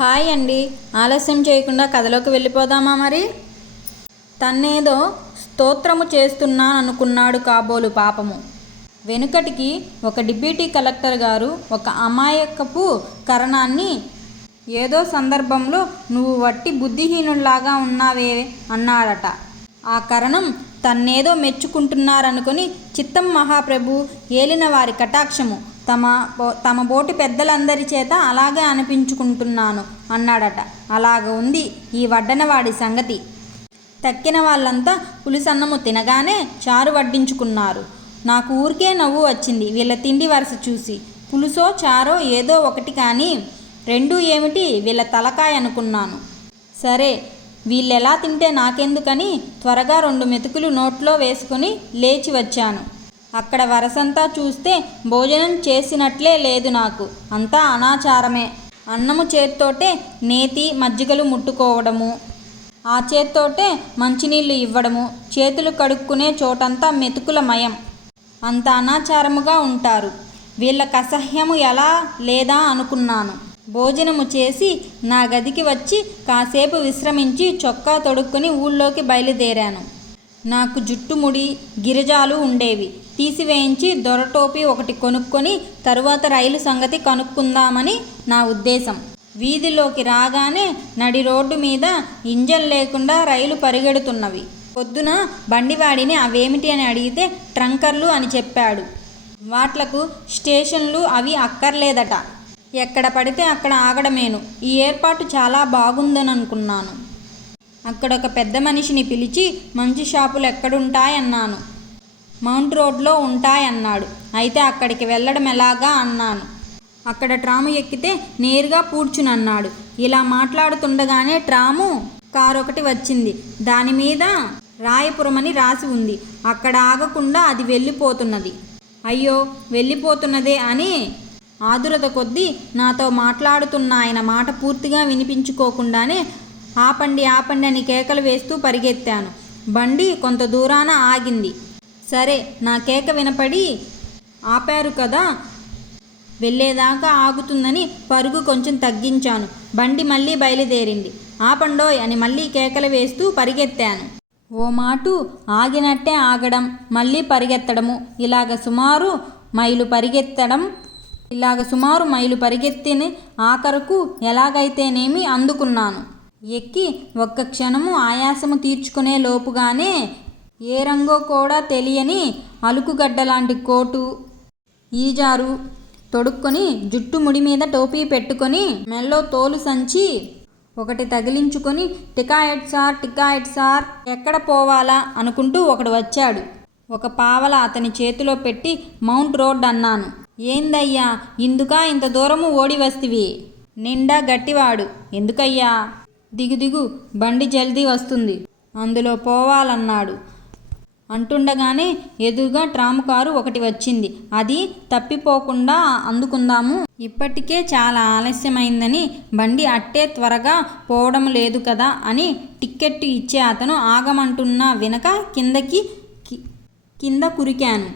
Hi అండి. ఆలస్యం చేయకుండా కథలోకి వెళ్ళిపోదామా మరి. తన్నేదో స్తోత్రము చేస్తున్నాననుకున్నాడు కాబోలు పాపము. వెనుకటికి ఒక డిప్యూటీ కలెక్టర్ గారు ఒక అమాయకపు కరణాన్ని ఏదో సందర్భంలో నువ్వు వట్టి బుద్ధిహీనుల్లాగా ఉన్నావే అన్నాడట. ఆ కరణం తన్నేదో మెచ్చుకుంటున్నారనుకొని చిత్తం మహాప్రభు ఏలిన వారి కటాక్షము తమ బోటి పెద్దలందరి చేత అలాగే అనిపించుకుంటున్నాను అన్నాడట. అలాగ ఉంది ఈ వడ్డనవాడి సంగతి. తక్కిన వాళ్ళంతా పులిసన్నము తినగానే చారు వడ్డించుకున్నారు. నాకు ఊరికే నవ్వు వచ్చింది వీళ్ళ తిండి వరుస చూసి. పులుసో చారో ఏదో ఒకటి కానీ రెండూ ఏమిటి వీళ్ళ తలకాయ అనుకున్నాను. సరే వీళ్ళెలా తింటే నాకెందుకని త్వరగా 2 మెతుకులు నోట్లో వేసుకొని లేచి వచ్చాను. అక్కడ వరసంతా చూస్తే భోజనం చేసినట్లే లేదు. నాకు అంతా అనాచారమే. అన్నము చేత్తోటే నేతి మజ్జిగలు ముట్టుకోవడము, ఆ చేత్తోటే మంచినీళ్ళు ఇవ్వడము, చేతులు కడుక్కునే చోటంతా మెతుకుల మయం. అంత అనాచారముగా ఉంటారు. వీళ్ళకి అసహ్యము ఎలా లేదా అనుకున్నాను. భోజనము చేసి నా గదికి వచ్చి కాసేపు విశ్రమించి చొక్కా తొడుక్కుని ఊళ్ళోకి బయలుదేరాను. నాకు జుట్టుముడి గిరిజాలు ఉండేవి. తీసివేయించి దొరటోపి ఒకటి కొనుక్కొని తరువాత రైలు సంగతి కనుక్కుందామని నా ఉద్దేశం. వీధిలోకి రాగానే నడి రోడ్డు మీద ఇంజన్ లేకుండా రైలు పరిగెడుతున్నవి. పొద్దున బండివాడిని అవేమిటి అని అడిగితే ట్రంకర్లు అని చెప్పాడు. వాట్లకు స్టేషన్లు అవి అక్కర్లేదట. ఎక్కడ పడితే అక్కడ ఆగడమేను. ఈ ఏర్పాటు చాలా బాగుందని అనుకున్నాను. అక్కడొక పెద్ద మనిషిని పిలిచి మంచి షాపులు ఎక్కడుంటాయన్నాను. మౌంట్ రోడ్లో ఉంటాయన్నాడు. అయితే అక్కడికి వెళ్ళడం ఎలాగా అన్నాను. అక్కడ ట్రాము ఎక్కితే నేరుగా పూడ్చునన్నాడు. ఇలా మాట్లాడుతుండగానే ట్రాము కారొకటి వచ్చింది. దానిమీద రాయపురమని రాసి ఉంది. అక్కడ ఆగకుండా అది వెళ్ళిపోతున్నది. అయ్యో వెళ్ళిపోతున్నదే అని ఆదురత కొద్దీ నాతో మాట్లాడుతున్న ఆయన మాట పూర్తిగా వినిపించుకోకుండానే ఆపండి ఆపండి అని కేకలు వేస్తూ పరిగెత్తాను. బండి కొంత దూరాన ఆగింది. సరే నా కేక వినపడి ఆపారు కదా, వెళ్ళేదాకా ఆగుతుందని పరుగు కొంచెం తగ్గించాను. బండి మళ్ళీ బయలుదేరింది. ఆపండోయ్ అని మళ్ళీ కేకలు వేస్తూ పరిగెత్తాను. ఓ మాటు ఆగినట్టే ఆగడం, మళ్ళీ పరిగెత్తడము, ఇలాగ సుమారు మైలు పరిగెత్తిన ఆఖరకు ఎలాగైతేనేమి అందుకున్నాను. ఎక్కి ఒక్క క్షణము ఆయాసము తీర్చుకునే లోపుగానే ఏ రంగో కూడా తెలియని అలుకుగడ్డలాంటి కోటు, ఈజారు తొడుక్కొని జుట్టు ముడి మీద టోపీ పెట్టుకొని మెల్లో తోలు సంచి ఒకటి తగిలించుకొని టికాయట్ సార్ ఎక్కడ పోవాలా అనుకుంటూ ఒకడు వచ్చాడు. ఒక పావల అతని చేతిలో పెట్టి మౌంట్ రోడ్ అన్నాను. ఏందయ్యా ఇందుకా ఇంత దూరము ఓడి వస్తివి? నిండా గట్టివాడు. ఎందుకయ్యా? దిగు బండి జల్దీ వస్తుంది, అందులో పోవాలన్నాడు. అంటుండగానే ఎదురుగా ట్రాము కారు ఒకటి వచ్చింది. అది తప్పిపోకుండా అందుకుందాము, ఇప్పటికే చాలా ఆలస్యమైందని బండి అట్టే త్వరగా పోవడం లేదు కదా అని టిక్కెట్టు ఇచ్చే అతను ఆగమంటున్నా వినక కింద కురికాను.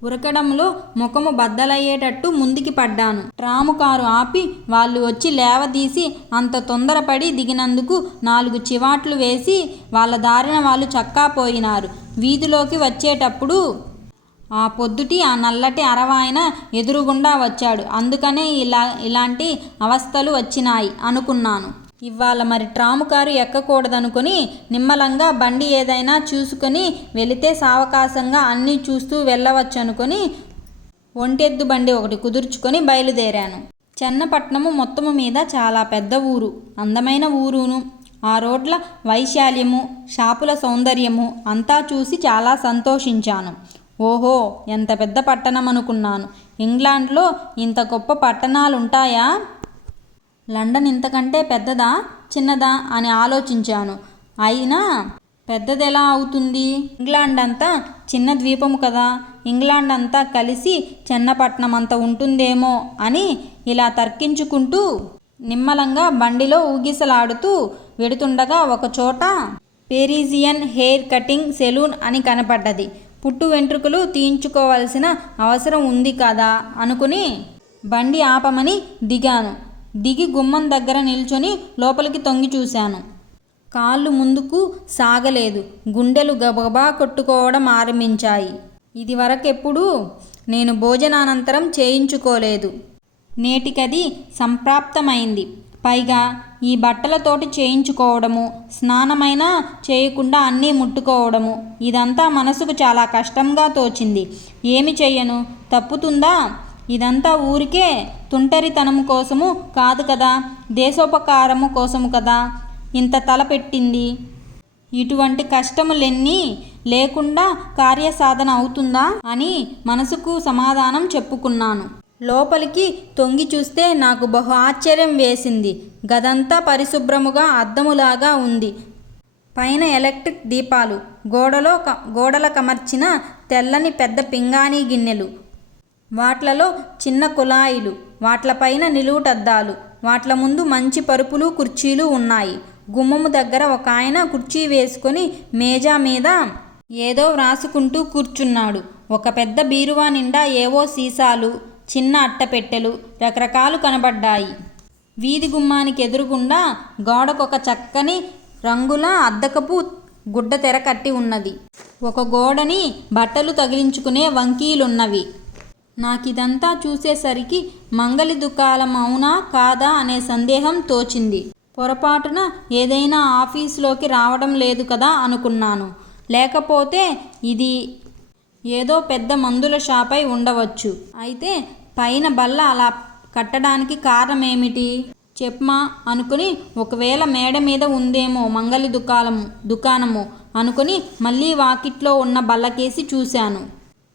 ఉరకడంలో ముఖము బద్దలయ్యేటట్టు ముందుకి పడ్డాను. ట్రాము కారు ఆపి వాళ్ళు వచ్చి లేవదీసి అంత తొందరపడి దిగినందుకు 4 చివాట్లు వేసి వాళ్ళ దారిన వాళ్ళు చక్కా పోయినారు. వీధిలోకి వచ్చేటప్పుడు ఆ పొద్దుటి ఆ నల్లటి అరవాయన ఎదురుగుండా వచ్చాడు. అందుకనే ఇలాంటి అవస్థలు వచ్చినాయి అనుకున్నాను. ఇవాళ మరి ట్రాము కారు ఎక్కకూడదనుకొని నిమ్మలంగా బండి ఏదైనా చూసుకొని వెళితే సావకాశంగా అన్నీ చూస్తూ వెళ్ళవచ్చు అనుకొని ఒంటెద్దు బండి ఒకటి కుదుర్చుకొని బయలుదేరాను. చెన్నపట్నము మొత్తము మీద చాలా పెద్ద ఊరు, అందమైన ఊరును. ఆ రోడ్ల వైశాల్యము, షాపుల సౌందర్యము అంతా చూసి చాలా సంతోషించాను. ఓహో ఎంత పెద్ద పట్టణం అనుకున్నాను. ఇంగ్లాండ్లో ఇంత గొప్ప పట్టణాలుంటాయా? లండన్ ఇంతకంటే పెద్దదా చిన్నదా అని ఆలోచించాను. అయినా పెద్దదెలా అవుతుంది? ఇంగ్లాండ్ అంతా చిన్న ద్వీపము కదా. ఇంగ్లాండ్ అంతా కలిసి చెన్నపట్నం అంత ఉంటుందేమో అని ఇలా తర్కించుకుంటూ నిమ్మలంగా బండిలో ఊగిసలాడుతూ వెడుతుండగా ఒకచోట పేరిజియన్ హెయిర్ కటింగ్ సెలూన్ అని కనపడ్డది. పుట్టు వెంట్రుకలు తీయించుకోవాల్సిన అవసరం ఉంది కదా అనుకుని బండి ఆపమని దిగాను. దిగి గుమ్మం దగ్గర నిల్చొని లోపలికి తొంగి చూశాను. కాళ్ళు ముందుకు సాగలేదు. గుండెలు గబగబా కొట్టుకోవడం ఆరంభించాయి. ఇదివరకెప్పుడూ నేను భోజనానంతరం చేయించుకోలేదు. నేటికది సంప్రాప్తమైంది. పైగా ఈ బట్టలతోటి చేయించుకోవడము, స్నానమైనా చేయకుండా అన్నీ ముట్టుకోవడము, ఇదంతా మనసుకు చాలా కష్టంగా తోచింది. ఏమి చెయ్యను? తప్పుతుందా? ఇదంతా ఊరికే తుంటరితనం కోసము కాదు కదా, దేశోపకారము కోసము కదా ఇంత తలపెట్టింది. ఇటువంటి కష్టములెన్నీ లేకుండా కార్యసాధన అవుతుందా అని మనసుకు సమాధానం చెప్పుకున్నాను. లోపలికి తొంగి చూస్తే నాకు బహు ఆశ్చర్యం వేసింది. గదంతా పరిశుభ్రముగా అద్దములాగా ఉంది. పైన ఎలక్ట్రిక్ దీపాలు, గోడలకమర్చిన తెల్లని పెద్ద పింగాణీ గిన్నెలు, వాట్లలో చిన్న కుళాయిలు, వాట్లపైన నిలువుటద్దాలు, వాట్ల ముందు మంచి పరుపులు కుర్చీలు ఉన్నాయి. గుమ్మము దగ్గర ఒక ఆయన కుర్చీ వేసుకొని మేజా మీద ఏదో వ్రాసుకుంటూ కూర్చున్నాడు. ఒక పెద్ద బీరువా నిండా ఏవో సీసాలు, చిన్న అట్టపెట్టెలు రకరకాలు కనబడ్డాయి. వీధి గుమ్మానికి ఎదురుగుండా గోడకొక చక్కని రంగుల అద్దకపు గుడ్డ తెర కట్టి ఉన్నది. ఒక గోడని బట్టలు తగిలించుకునే వంకీలున్నవి. నాకిదంతా చూసేసరికి మంగలి దుకాణం అవునా కాదా అనే సందేహం తోచింది. పొరపాటున ఏదైనా ఆఫీసులోకి రావడం లేదు కదా అనుకున్నాను. లేకపోతే ఇది ఏదో పెద్ద మందుల షాపై ఉండవచ్చు. అయితే పైన బల్ల అలా కట్టడానికి కారణమేమిటి చెప్పమా అనుకుని, ఒకవేళ మేడ మీద ఉందేమో మంగలి దుకాణము అనుకుని మళ్ళీ వాకిట్లో ఉన్న బల్లకేసి చూశాను.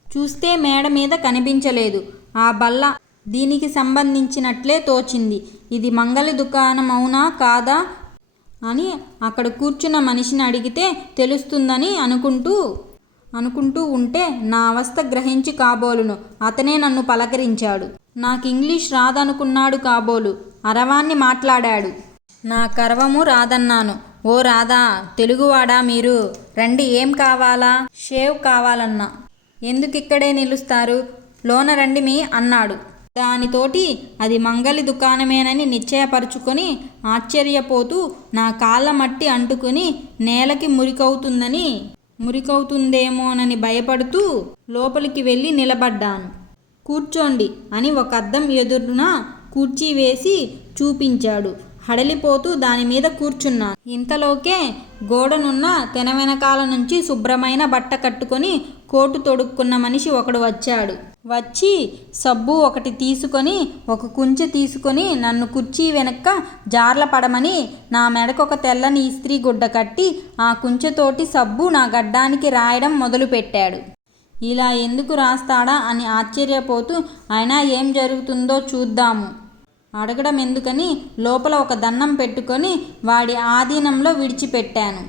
చూస్తే మేడ మీద కనిపించలేదు. ఆ బల్ల దీనికి సంబంధించినట్లే తోచింది. ఇది మంగలి దుకాణం అవునా కాదా అని అక్కడ కూర్చున్న మనిషిని అడిగితే తెలుస్తుందని అనుకుంటూ ఉంటే నా అవస్థ గ్రహించి కాబోలును అతనే నన్ను పలకరించాడు. నాకు ఇంగ్లీష్ రాదనుకున్నాడు కాబోలు. అరవాన్ని మాట్లాడాడు. నా కరవము రాదన్నాను. ఓ రాదా, తెలుగువాడా మీరు? రండి, ఏం కావాలా? షేవ్ కావాలన్నా. ఎందుకిక్కడే నిలుస్తారు? లోన రండి మీ అన్నాడు. దానితోటి అది మంగలి దుకాణమేనని నిశ్చయపరుచుకొని ఆశ్చర్యపోతూ నా కాళ్ళ మట్టి అంటుకుని నేలకి మురికవుతుందేమోనని భయపడుతూ లోపలికి వెళ్ళి నిలబడ్డాను. కూర్చోండి అని ఒక అద్దం ఎదురున కుర్చీ వేసి చూపించాడు. హడలిపోతూ దానిమీద కూర్చున్నాను. ఇంతలోకే గోడనున్న తెన వెనకాల నుంచి శుభ్రమైన బట్ట కట్టుకొని కోటు తొడుక్కున్న మనిషి ఒకడు వచ్చాడు. వచ్చి సబ్బు ఒకటి తీసుకొని ఒక కుంచె తీసుకొని నన్ను కుర్చీ వెనక్క జార్ల పడమని నా మెడకొక తెల్లని ఇస్త్రీ గుడ్డ కట్టి ఆ కుంచెతోటి సబ్బు నా గడ్డానికి రాయడం మొదలుపెట్టాడు. ఇలా ఎందుకు రాస్తాడా అని ఆశ్చర్యపోతూ అయినా ఏం జరుగుతుందో చూద్దాము అడగడం ఎందుకని లోపల ఒక దన్నం పెట్టుకొని వాడి ఆధీనంలో విడిచిపెట్టాను.